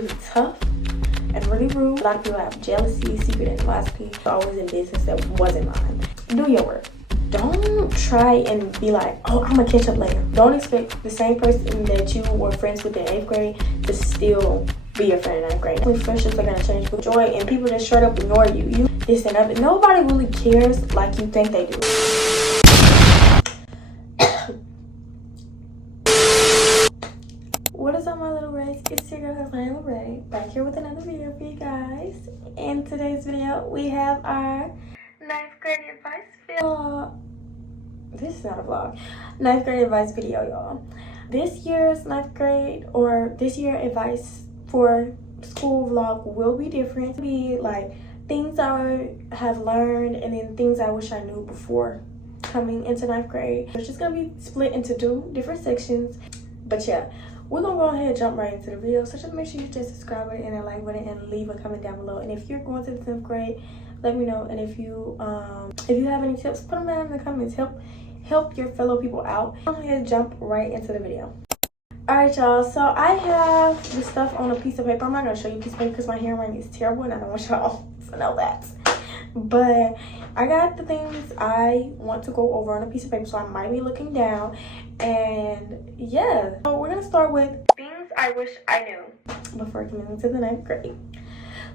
really tough and really rude. A lot of people have jealousy, secret animosity, always in business that wasn't mine. Do your work. Don't try and be like, oh, I'm gonna catch up later. Don't expect the same person that you were friends with in 8th grade to still be your friend in 9th grade. Friendships are gonna change with joy, and people just straight up ignore you. You this and that. Nobody really cares like you think they do. What is up, my little Rais? It's your girl Zion Larai, back here with another video for you guys. In today's video, we have our 9th grade advice video. This is not a vlog. 9th grade advice video, y'all. This year's 9th grade or this year advice for school vlog will be different. It'll be like things I have learned and then things I wish I knew before coming into 9th grade. It's just gonna be split into 2 different sections. But yeah, we're gonna go ahead and jump right into the video. So just make sure you hit the subscribe button and a like button and leave a comment down below. And if you're going to the 10th grade, let me know. And if you have any tips, put them down in the comments. Help your fellow people out. Go ahead and jump right into the video. Alright, y'all, so I have the stuff on a piece of paper. I'm not gonna show you a piece of paper because my handwriting is terrible and I don't want y'all to know that. But I got the things I want to go over on a piece of paper, so I might be looking down. And yeah, so we're gonna start with things I wish I knew before coming into the 9th grade.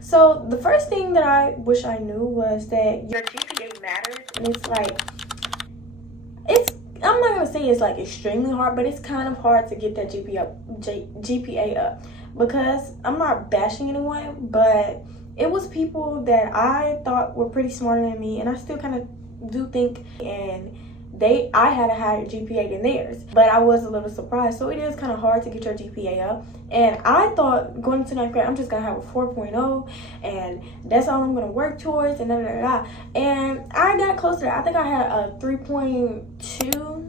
So the first thing that I wish I knew was that your GPA matters. And it's like, I'm not gonna say it's like extremely hard, but it's kind of hard to get that GPA up, because I'm not bashing anyone, but it was people that I thought were pretty smarter than me, and I still kind of do think, and I had a higher GPA than theirs, but I was a little surprised. So it is kind of hard to get your GPA up, and I thought going into 9th grade I'm just gonna have a 4.0 and that's all I'm gonna work towards, and and I got close to that. I think I had a 3.2.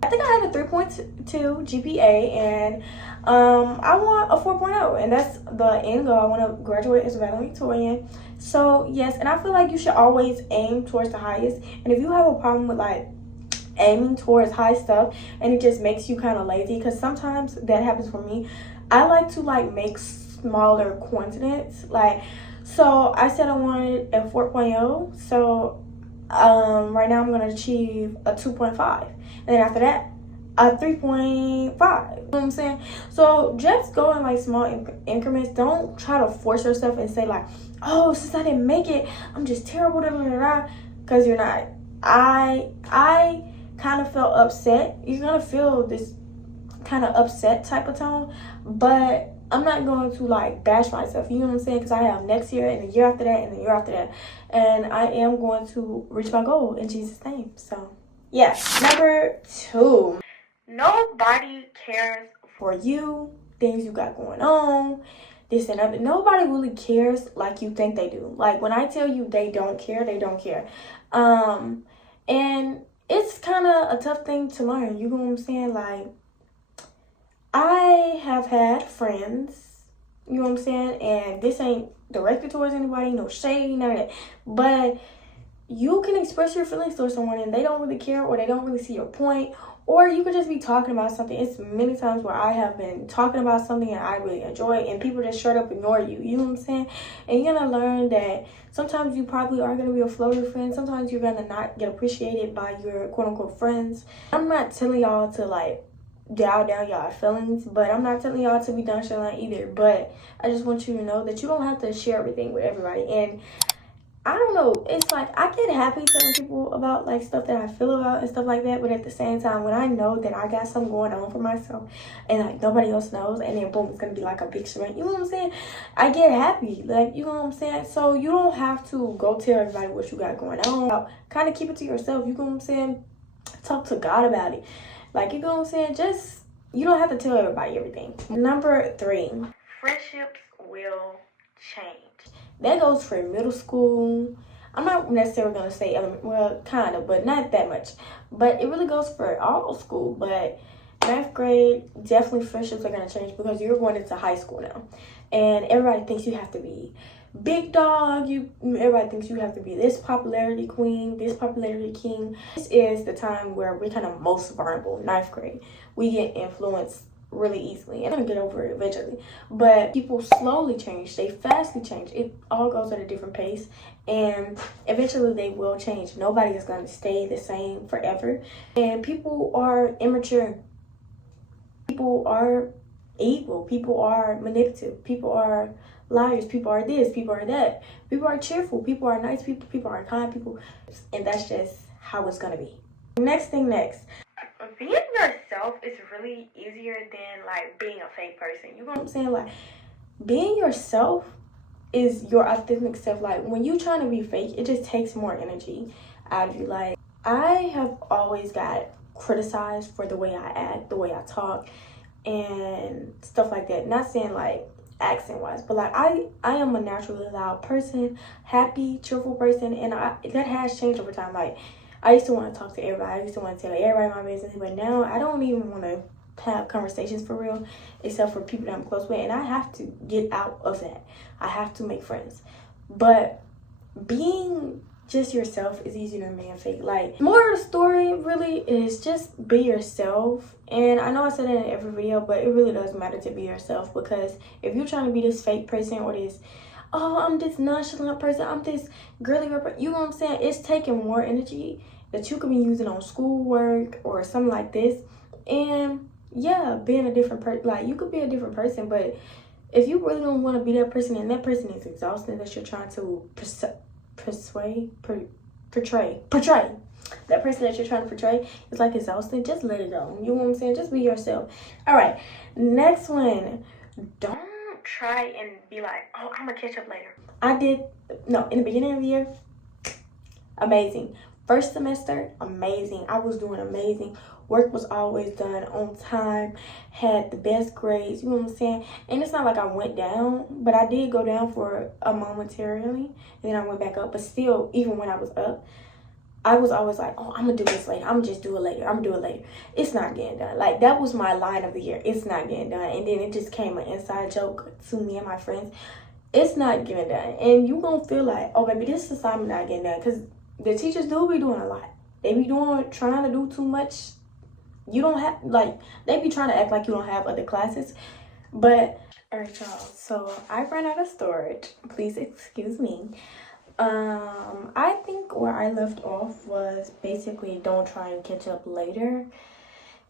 I think I had a 3.2 GPA, and I want a 4.0, and that's the end goal. I want to graduate as a valedictorian. So yes, and I feel like you should always aim towards the highest. And if you have a problem with like aiming towards high stuff and it just makes you kind of lazy, because sometimes that happens for me, I like to like make smaller quantities. Like, so I said I wanted a 4.0, so right now I'm gonna achieve a 2.5, and then after that a 3.5. You know what I'm saying? So just go in like small increments. Don't try to force yourself and say like, oh, since I didn't make it, I'm just terrible, because you're not. I kind of felt upset. You're gonna feel this kind of upset type of tone, but I'm not going to like bash myself, you know what I'm saying? Because I have next year and the year after that and the year after that, and I am going to reach my goal in Jesus' name. So yeah. Number 2, nobody cares for you, things you got going on, this and that. Nobody really cares like you think they do. Like when I tell you they don't care, they don't care. And it's kind of a tough thing to learn, you know what I'm saying? Like, I have had friends, you know what I'm saying, and this ain't directed towards anybody, no shade, none of that, but you can express your feelings towards someone and they don't really care, or they don't really see your point, or you could just be talking about something. It's many times where I have been talking about something and I really enjoy it, and people just straight up ignore you, you know what I'm saying? And you're gonna learn that sometimes you probably are gonna be a floater friend, sometimes you're gonna not get appreciated by your quote-unquote friends. I'm not telling y'all to like down y'all feelings, but I'm not telling y'all to be nonchalant either, but I just want you to know that you don't have to share everything with everybody. And I don't know, it's like I get happy telling people about like stuff that I feel about and stuff like that, but at the same time, when I know that I got something going on for myself and like nobody else knows, and then boom, it's gonna be like a big strength, you know what I'm saying? I get happy, like, you know what I'm saying? So you don't have to go tell everybody what you got going on. Kind of keep it to yourself, you know what I'm saying? Talk to God about it. Like, you know what I'm saying? Just, you don't have to tell everybody everything. Number 3, friendships will change. That goes for middle school. I'm not necessarily going to say, well, kind of, but not that much. But it really goes for all school. But 9th grade, definitely friendships are going to change because you're going into high school now. And everybody thinks you have to be big dog. Everybody thinks you have to be this popularity queen, this popularity king. This is the time where we're kind of most vulnerable. 9th grade, we get influenced really easily, and I'm gonna get over it eventually. But people slowly change, they fastly change. It all goes at a different pace, and eventually they will change. Nobody is going to stay the same forever, and people are immature, people are evil, people are manipulative, people are liars, people are this, people are that, people are cheerful, people are nice people, people are kind people, and that's just how it's gonna be. Next, being yourself is really easier than like being a fake person. You know what I'm saying? Like, being yourself is your authentic self. Like, when you trying to be fake, it just takes more energy out of you. Like, I have always got criticized for the way I act, the way I talk, and stuff like that. Not saying like accent wise, but like I am a naturally loud person, happy, cheerful person, and that has changed over time. Like, I used to want to talk to everybody, I used to want to tell everybody my business, but now I don't even want to have conversations for real, except for people that I'm close with, and I have to get out of that. I have to make friends. But being just yourself is easier than being fake. Like, more of the story really is just be yourself. And I know I said it in every video, but it really does matter to be yourself, because if you're trying to be this fake person or this, oh, I'm this nonchalant person, I'm this girly rapper, you know what I'm saying? It's taking more energy that you could be using on schoolwork or something like this. And yeah, being a different person, like, you could be a different person, but if you really don't want to be that person, and that person is exhausting that you're trying to portray, that person that you're trying to portray is like exhausting, just let it go. You know what I'm saying? Just be yourself. All right, next one. Don't try and be like, oh, I'm gonna catch up later. In the beginning of the year, amazing. First semester, amazing. I was doing amazing. Work was always done on time, had the best grades, you know what I'm saying? And it's not like I went down, but I did go down for a momentarily, and then I went back up. But still, even when I was up, I was always like, oh, I'm gonna do this later. I'm gonna just do it later. I'm gonna do it later. It's not getting done. Like, that was my line of the year. It's not getting done. And then it just came an inside joke to me and my friends. It's not getting done. And you gonna feel like, oh, baby, this assignment not getting done. Because the teachers do be doing a lot. They be trying to do too much. You don't have, like, they be trying to act like you don't have other classes. But, all right, y'all. So, I ran out of storage. Please excuse me. I think where I left off was basically don't try and catch up later.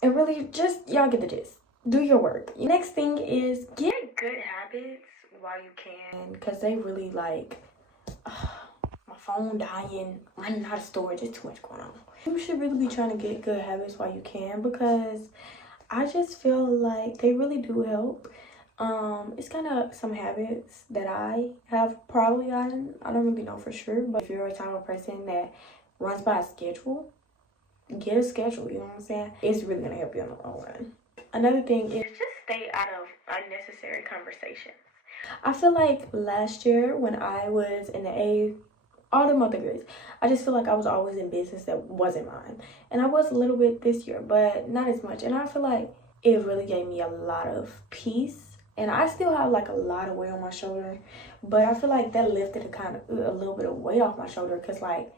And really, just, y'all get the gist. Do your work. Next thing is get good habits while you can. Because they really, like, my phone dying, running out of storage. There's too much going on. You should really be trying to get good habits while you can, because I just feel like they really do help. It's kind of some habits that I have probably gotten. I don't really know for sure, but if you're a type of person that runs by a schedule, get a schedule, you know what I'm saying? It's really gonna help you in the long run. Another thing is just stay out of unnecessary conversations. I feel like last year when I was in the all the other grades, I just feel like I was always in business that wasn't mine. And I was a little bit this year, but not as much. And I feel like it really gave me a lot of peace. And I still have like a lot of weight on my shoulder, but I feel like that lifted a little bit of weight off my shoulder, because like,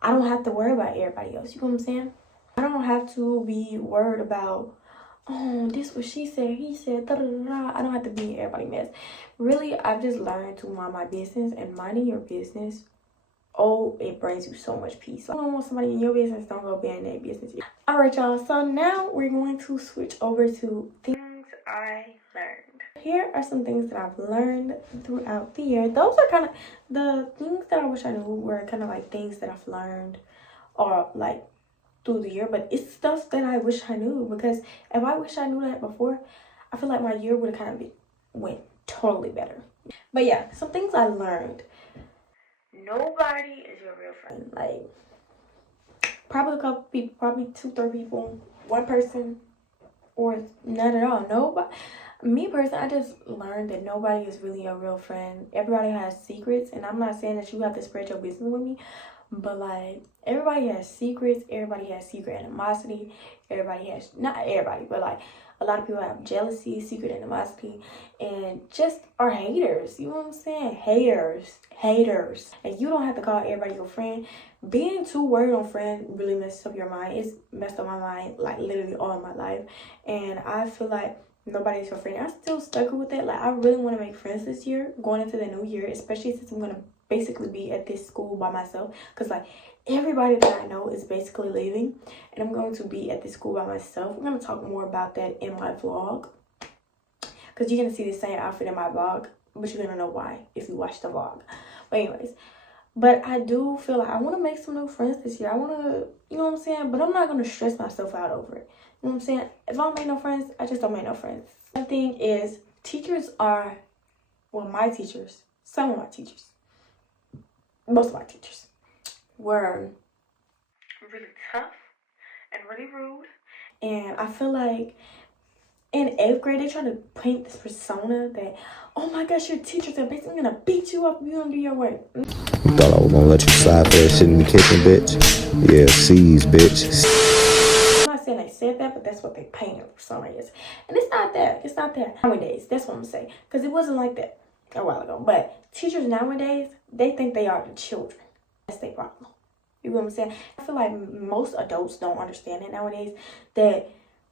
I don't have to worry about everybody else. You know what I'm saying? I don't have to be worried about, oh, this what she said, he said, da da da da. I don't have to be in everybody's mess. Really, I've just learned to mind my business, and minding your business, oh, it brings you so much peace. Like, I don't want somebody in your business, don't go be in their business. All right, y'all. So now we're going to switch over to things I learned. Here are some things that I've learned throughout the year. Those are kind of the things that I wish I knew were kind of like things that I've learned or like through the year, but it's stuff that I wish I knew, because if I wish I knew that before, I feel like my year would have kind of went totally better. But yeah, some things I learned. Nobody is your real friend. Like, probably a couple people, probably 2-3 people, one person, or none at all. Nobody. Me personally, I just learned that nobody is really a real friend. Everybody has secrets, and I'm not saying that you have to spread your business with me, but like, everybody has secrets. Everybody has secret animosity. Everybody has, not everybody, but like, a lot of people have jealousy, secret animosity, and just are haters. You know what I'm saying? Haters. And you don't have to call everybody your friend. Being too worried on friend really messes up your mind. It's messed up my mind like literally all my life. And I feel like nobody's your friend. I still stuck with it. Like, I really want to make friends this year, going into the new year, especially since I'm going to basically be at this school by myself. Because, like, everybody that I know is basically leaving, and I'm going to be at this school by myself. We're going to talk more about that in my vlog, because you're going to see the same outfit in my vlog, but you're going to know why if you watch the vlog. But anyways, but I do feel like I want to make some new friends this year. I want to, you know what I'm saying? But I'm not going to stress myself out over it. You know what I'm saying? If I don't make no friends, I just don't make no friends. The thing is, teachers are, well, my teachers, some of my teachers, most of my teachers were really tough and really rude. And I feel like in 8th grade, they try to paint this persona that, oh my gosh, your teachers are basically gonna beat you up if you don't do your work. Thought I was gonna let you slide for that shit in the kitchen, bitch. Yeah, C's, bitch. I'm not saying they said that, but that's what they painted persona is. And it's not that. It's not that. Nowadays, that's what I'm saying. Because it wasn't like that a while ago. But teachers nowadays, they think they are the children. That's their problem. You know what I'm saying? I feel like most adults don't understand it nowadays, that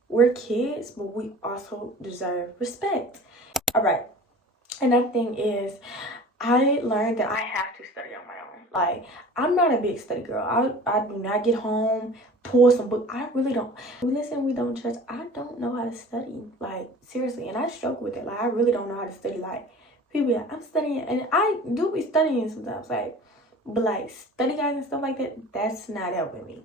we're kids, but we also deserve respect. All right. Another thing is, I learned that I have to study on my own. Like, I'm not a big study girl. I do not get home, pull some book. I really don't. Listen, we don't judge. I don't know how to study. Like, seriously. And I struggle with it. Like, I really don't know how to study. Like, people be like, I'm studying. And I do be studying sometimes. Like, but like, study guides and stuff like that, that's not helping me.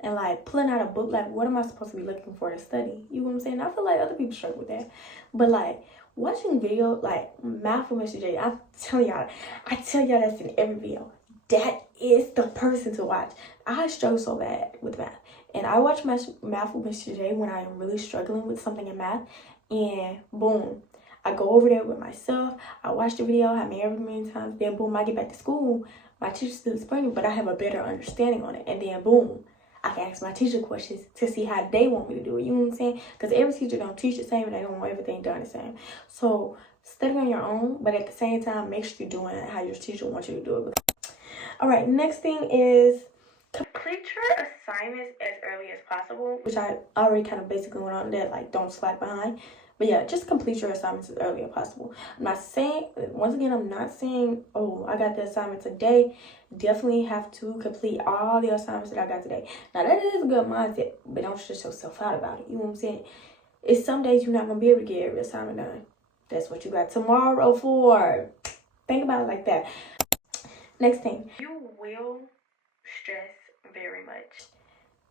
And like, pulling out a book, like, what am I supposed to be looking for to study? You know what I'm saying? I feel like other people struggle with that. But like, watching video like Math with Mr. J, I tell y'all that's in every video. That is the person to watch. I struggle so bad with math. And I watch Math with Mr. J when I am really struggling with something in math. And boom, I go over there with myself. I watch the video, I made every million times. Then boom, I get back to school. My teacher still explaining, but I have a better understanding on it. And then boom, I can ask my teacher questions to see how they want me to do it. You know what I'm saying? Because every teacher don't teach the same and they don't want everything done the same. So study on your own, but at the same time, make sure you're doing it how your teacher wants you to do it. All right, next thing is complete your assignments as early as possible, which I already kind of basically went on that, like, don't slack behind. But yeah, just complete your assignments as early as possible. I'm not saying, once again, I'm not saying, oh, I got the assignment today. Definitely have to complete all the assignments that I got today. Now, that is a good mindset, but don't stress yourself out about it. You know what I'm saying? It's some days you're not going to be able to get every assignment done. That's what you got tomorrow for. Think about it like that. Next thing, you will stress very much.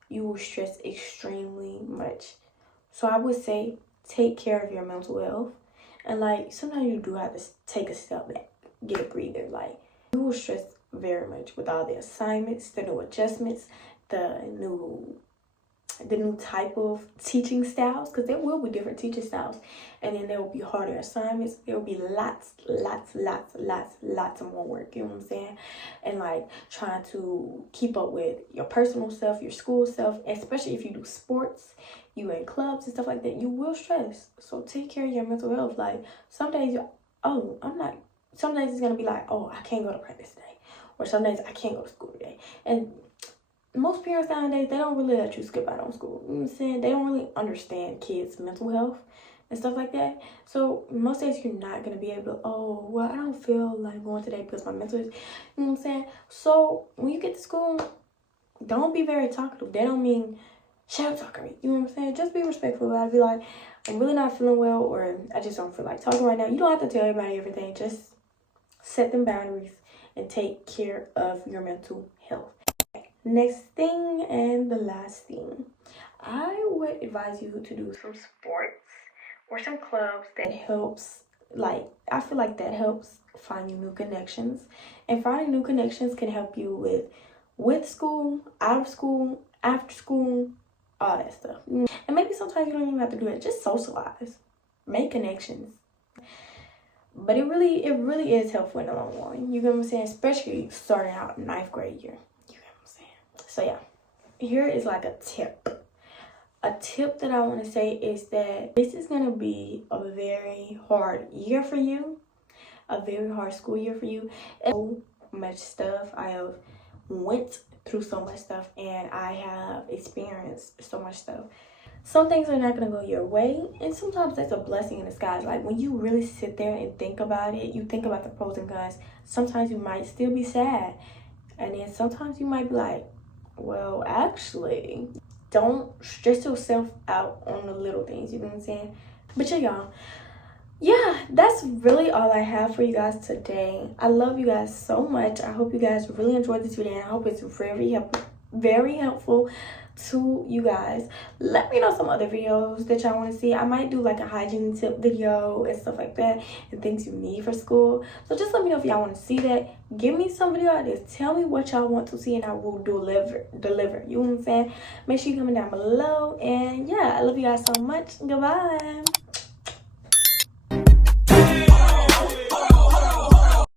You will stress extremely much. So I would say, take care of your mental health. And like, sometimes you do have to take a step back, get a breather. Like, you will stress very much with all the assignments, the new adjustments, the new type of teaching styles, because there will be different teaching styles. And then there will be harder assignments. There will be lots of more work, you know what I'm saying? And like, trying to keep up with your personal stuff, your school stuff, especially if you do sports, you in clubs and stuff like that, you will stress. So take care of your mental health. Like, some days some days it's gonna be like, oh, I can't go to practice today, or some days I can't go to school today. And most parents nowadays, they don't really let you skip out on school. You know what I'm saying? They don't really understand kids' mental health and stuff like that. So most days you're not going to be able to, oh, well, I don't feel like going today because my mental is, you know what I'm saying? So when you get to school, don't be very talkative. That don't mean shut up talking. You know what I'm saying? Just be respectful. I'd be like, I'm really not feeling well, or I just don't feel like talking right now. You don't have to tell everybody everything. Just set them boundaries and take care of your mental health. Next thing and the last thing, I would advise you to do some sports or some clubs that helps. Like, I feel like that helps find you new connections, and finding new connections can help you with school, out of school, after school, all that stuff. And maybe sometimes you don't even have to do it. Just socialize, make connections. But it really is helpful in the long run. You get what I'm saying? Especially starting out 9th grade year. So yeah, here is like a tip. A tip that I want to say is that this is going to be a very hard year for you. A very hard school year for you. So much stuff. I have went through so much stuff, and I have experienced so much stuff. some things are not going to go your way, and sometimes that's a blessing in disguise. Like when you really sit there and think about it, you think about the pros and cons. Sometimes you might still be sad, and then sometimes you might be like, well, actually, don't stress yourself out on the little things, you know what I'm saying? But yeah, y'all, yeah, that's really all I have for you guys today. I love you guys so much. I hope you guys really enjoyed this video, and I hope it's very helpful to you guys. Let me know some other videos that y'all want to see. I might do like a hygiene tip video and stuff like that, and things you need for school. So just let me know if y'all want to see that. Give me some video ideas. Tell me what y'all want to see, and I will deliver. You know what I'm saying? Make sure you comment down below. And yeah, I love you guys so much. Goodbye.